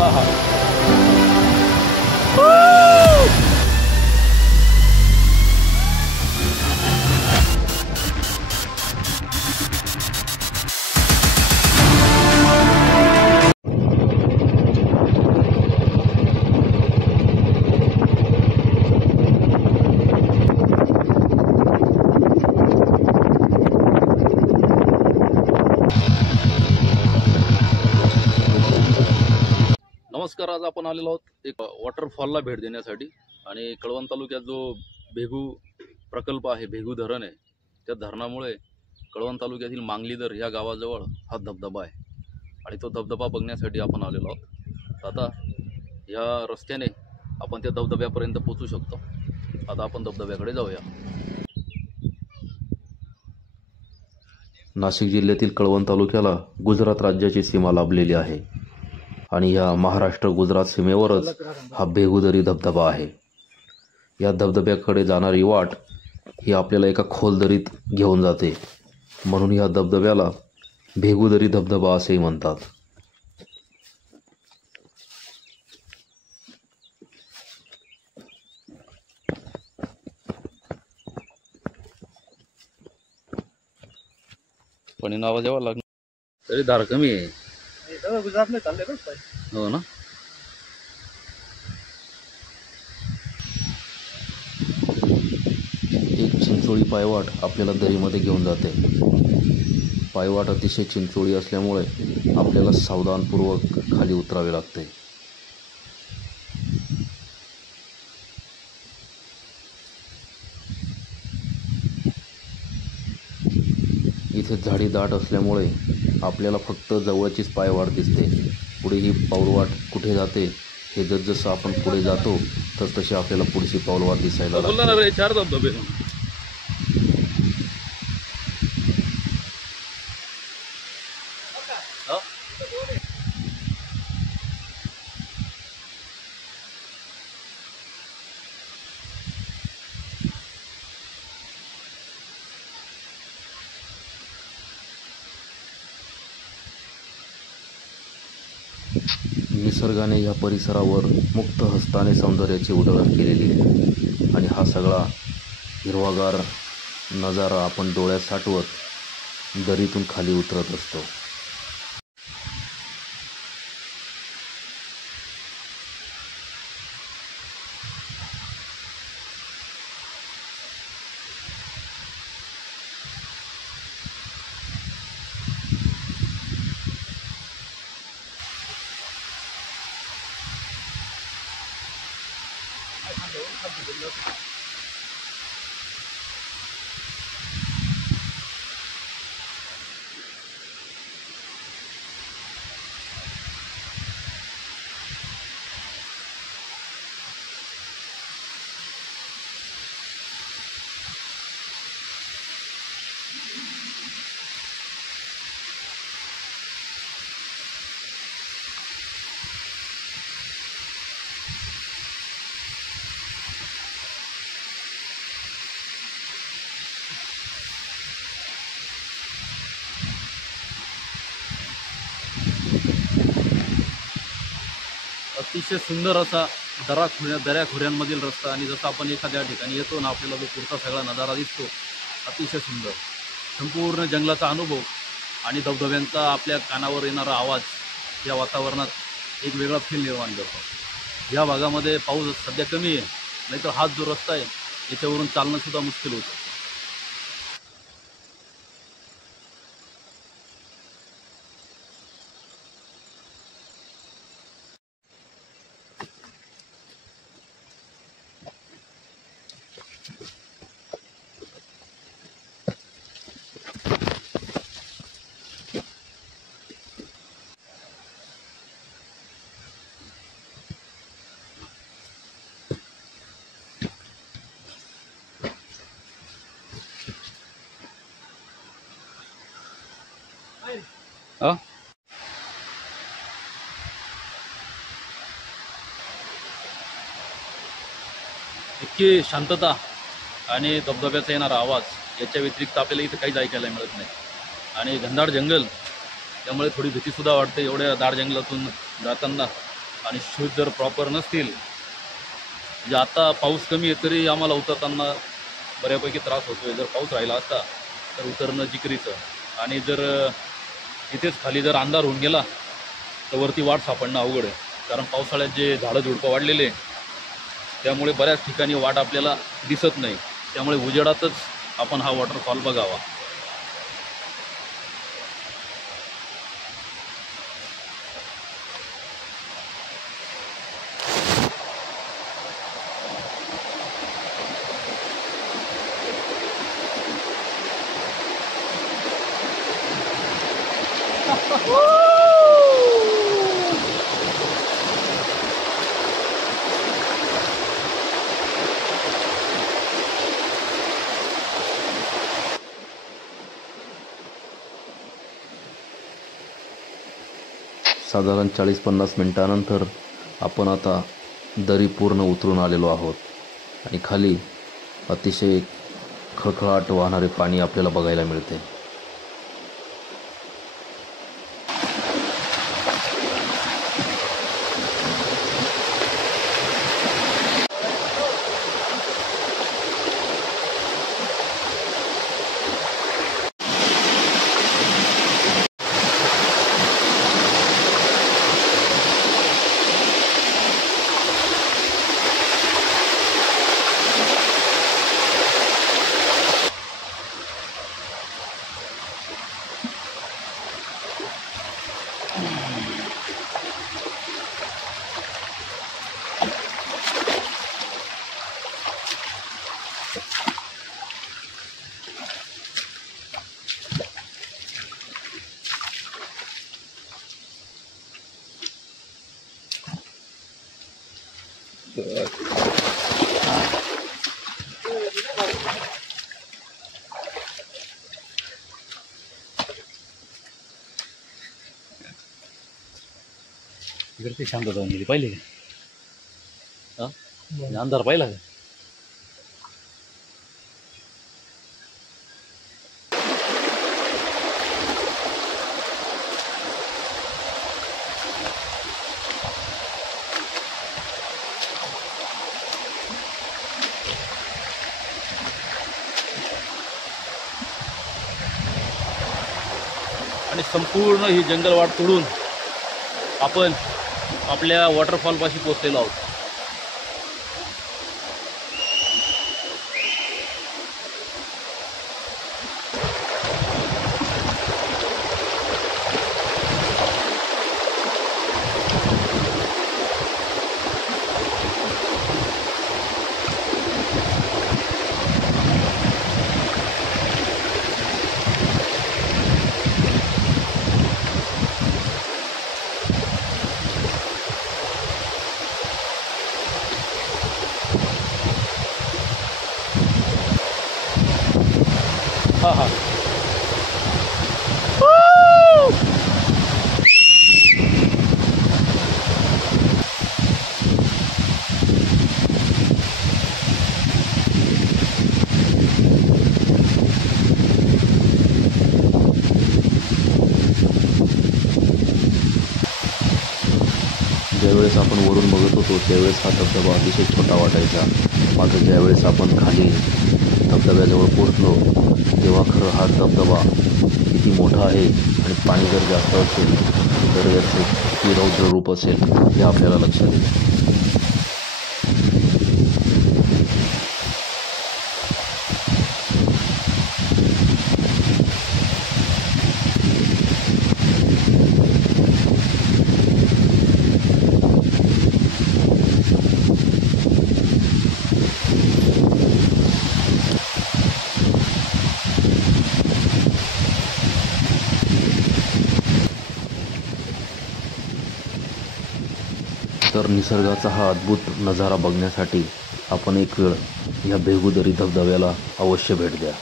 हां हां. नमस्कार. आज आपण आलेलो आहोत एक वॉटरफॉलला भेट देण्यासाठी आणि कळवण तालुक्यात जो भेगू प्रकल्प आहे, भेगू धरण आहे, त्या धरणामुळे कळवण तालुक्यातील मांगलीधर या गावाजवळ हा धबधबा आहे आणि तो धबधबा बघण्यासाठी आपण आलेलो आहोत. आता या रस्त्याने आपण त्या धबधब्यापर्यंत पोहोचू शकतो. आता आपण धबधब्याकडे जाऊया. नाशिक जिल्ह्यातील कळवण तालुक्याला गुजरात राज्याची सीमा लाभलेली आहे आणि या महाराष्ट्र गुजरात सीमेवरच हा भेगूदरी धबधबा आहे. या धबधब्याकडे जाणारी वाट ही आपल्याला एका खोल दरीत घेऊन जाते, म्हणून या धबधब्याला भेगूदरी धबधबा असेही म्हणतात. पण नावा जेव्हा लागणार तरी धार कमी आहे. गुजरात में चालले बस. हो ना. एक चिंचोळी पायवाट आपल्याला दरीमध्ये घेऊन जाते. पायवाट अतिशय चिंचोळी असल्यामुळे आपल्याला सावधानपूर्वक खाली उतरावे लागते. इथे झाडी दाट असल्यामुळे आपल्याला फक्त जवळचीच पायवाट दिसते. पुढे ही पाऊलवाट कुठे जाते हे जसं आपण पुढे जातो तशी आपल्याला पुढची पाऊलवाट दिसायला लागते. 4 धबधबे. निसर्गाने या परिसरावर मुक्त हस्ताने सौंदर्याची उधळण केलेली आहे आणि हा सगळा हिरवागार नजारा आपण डोळ्यात साठवत दरीतून खाली उतरत असतो. अतिशय सुंदर असा दऱ्या खोऱ्यांमधील रस्ता आणि जसं आपण एखाद्या ठिकाणी येतो ना आपल्याला जो पुढचा सगळा नजारा दिसतो अतिशय सुंदर. संपूर्ण जंगलाचा अनुभव आणि धबधब्यांचा आपल्या कानावर येणारा आवाज या वातावरणात एक वेगळा फील निर्माण करतो. या भागामध्ये पाऊस सध्या कमी आहे, नाहीतर हाच जो रस्ता आहे याच्यावरून चालणंसुद्धा मुश्किल होतं. इतकी शांतता आणि धबधब्याचा येणारा आवाज याच्या व्यतिरिक्त आपल्याला इथे काहीच ऐकायला मिळत नाही. आणि घनदाट जंगल त्यामुळे थोडी भीतीसुद्धा वाटते. एवढ्या दाट जंगलातून जाताना आणि शूज जर प्रॉपर नसतील, म्हणजे आता पाऊस कमी आहे तरी आम्हाला उतरताना बऱ्यापैकी त्रास होतो आहे. जर पाऊस राहिला असता तर उतरणं जिकरीचं. आणि जर इथेच खाली जर अंधार होऊन गेला तर वरती वाट सापडणं अवघड आहे. कारण पावसाळ्यात जे झाडं झुडपं वाढलेले त्यामुळे बऱ्याच ठिकाणी वाट आपल्याला दिसत नाही. त्यामुळे उजेडातच आपण हा वॉटरफॉल बघावा. साधारण 40-50 मिनिटानंतर आपण आता दरी पूर्ण उतरून आलेलो आहोत आणि खाली अतिशय खळखळाट वाहणारे पाणी आपल्याला बघायला मिळते. इकडे शांतता होऊन गेली पाहिली का? अंधार पाहिला का? आणि संपूर्ण ही जंगलवाट तोडून आपण आपल्या वॉटरफॉलपाशी पोहोचलेलो आहोत. हा हा ज्यावेळेस आपण वरून बघत होतो त्यावेळेस हा धबधबा अतिशय छोटा वाटायचा. मात्र ज्यावेळेस आपण खाली धबधब्याजवळ पोहोचलो तेव्हा खरं हा धबधबा किती मोठा आहे आणि पाणी जर जास्त असेल तर याचे किती रौद्र रूप असेल हे आपल्याला लक्षात येईल. तर निसर्गाचा हा अद्भुत नजारा बघण्यासाठी आपण एक वेळ या भेगू दरी धबधब्याला अवश्य भेट द्या.